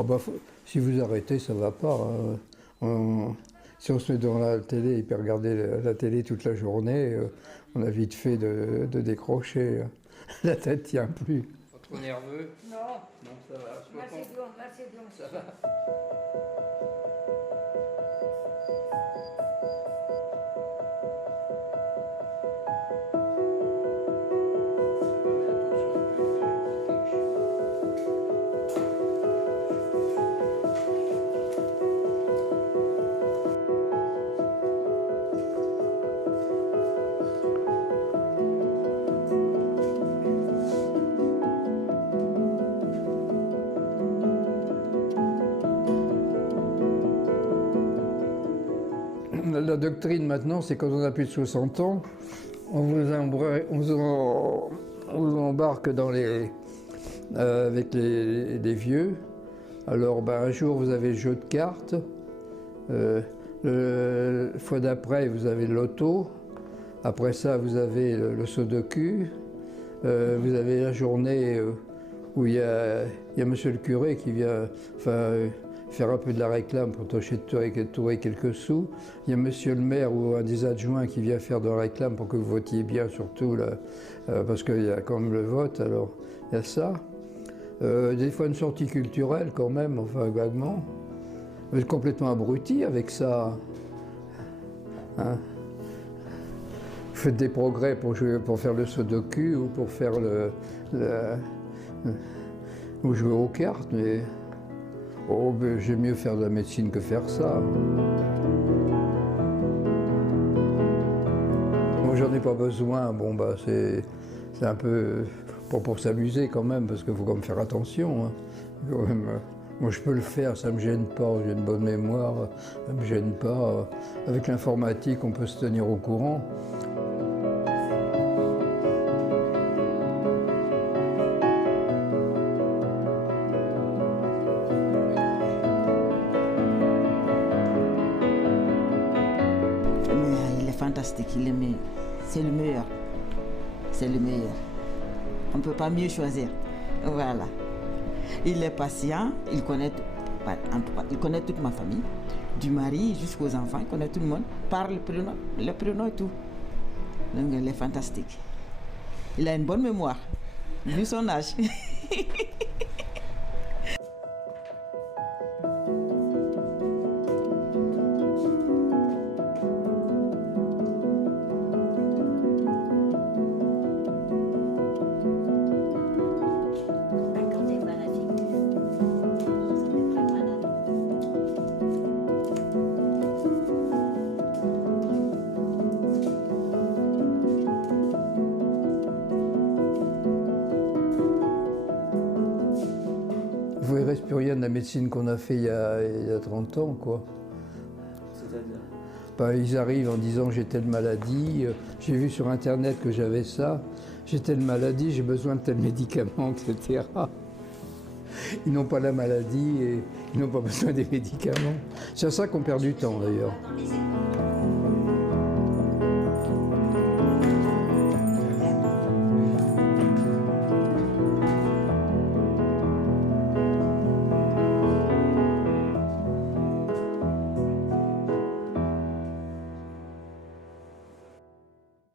Ah bah, si vous arrêtez, ça va pas, hein. Si on se met devant la télé et puis regarder la télé toute la journée, on a vite fait de décrocher. La tête tient plus. Pas trop nerveux? Non. Non, ça va. Là, c'est bon, là, c'est bon. Ça va. La doctrine maintenant, c'est quand on a plus de 60 ans, on vous embarque avec les vieux. Alors un jour vous avez le jeu de cartes, le fois d'après vous avez le loto, après ça vous avez le sudoku, vous avez la journée où il y a monsieur le curé qui vient faire un peu de la réclame pour tâcher de trouver quelques sous. Il y a monsieur le maire ou un des adjoints qui vient faire de la réclame pour que vous votiez bien, surtout, là, parce qu'il y a quand même le vote, alors il y a ça. Des fois une sortie culturelle quand même, enfin vaguement. Vous êtes complètement abruti avec ça. Hein? Vous faites des progrès pour faire le sudoku ou pour faire ou jouer aux cartes, mais oh, ben, j'aime mieux faire de la médecine que faire ça. Moi, j'en ai pas besoin. Bon, bah, c'est un peu pour s'amuser quand même, parce qu'il faut quand même faire attention. Hein. Quand même, moi, je peux le faire, ça me gêne pas. J'ai une bonne mémoire, ça me gêne pas. Avec l'informatique, on peut se tenir au courant. Fantastique, il est meilleur. C'est le meilleur. C'est le meilleur. On ne peut pas mieux choisir. Voilà. Il est patient, il connaît, en tout cas, il connaît toute ma famille, du mari jusqu'aux enfants, il connaît tout le monde, parle le prénom et tout. Donc il est fantastique. Il a une bonne mémoire, vu son âge. Vous ne reste plus rien de la médecine qu'on a fait il y a 30 ans, quoi. C'est-à-dire? Ben, ils arrivent en disant j'ai telle maladie, j'ai vu sur internet que j'avais ça, j'ai telle maladie, j'ai besoin de tel médicament, etc. Ils n'ont pas la maladie et ils n'ont pas besoin des médicaments. C'est à ça qu'on perd du temps d'ailleurs.